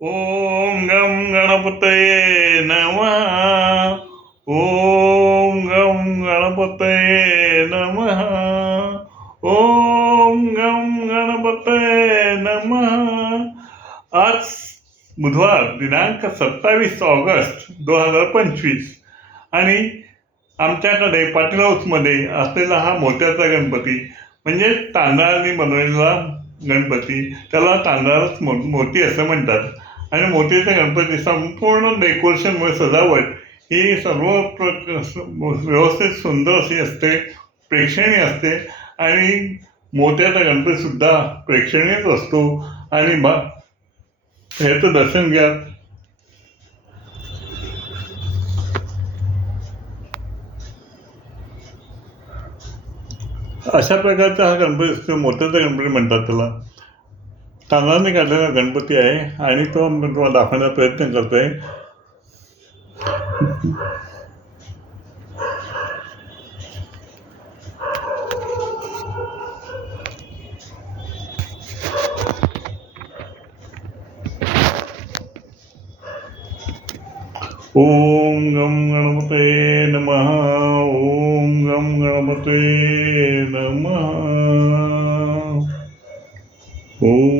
ओम गम गणपतये नमः. ओम गम गणपतये नमः. ओम गम गणपतये नमः. आज बुधवार दिनांक 27 ऑगस्ट 2025 आणि आमच्याकडे पाटील हाऊसमध्ये असलेला हा मोत्याचा गणपती म्हणजे तांदळाने बनवलेला गणपती, त्याला तांदळालाच मोती असं म्हणतात. आणि मोतीचा गणपती संपूर्ण डेकोरेशनमुळे सजावट ही सर्व व्यवस्थित सुंदर अशी असते, प्रेक्षणीय असते. आणि मोत्याचा गणपतीसुद्धा प्रेक्षणीयच असतो. आणि ह्याचं दर्शन घ्या. अशा प्रकारचा हा गणपती असतो, मोत्याचा गणपती म्हणतात त्याला. तांदळाने काढलेला गणपती आहे आणि तो तुम्हाला दाखवण्याचा प्रयत्न करतोय. ओम गम गणपतये नमः. ओम गम गणपतये नमः. ओम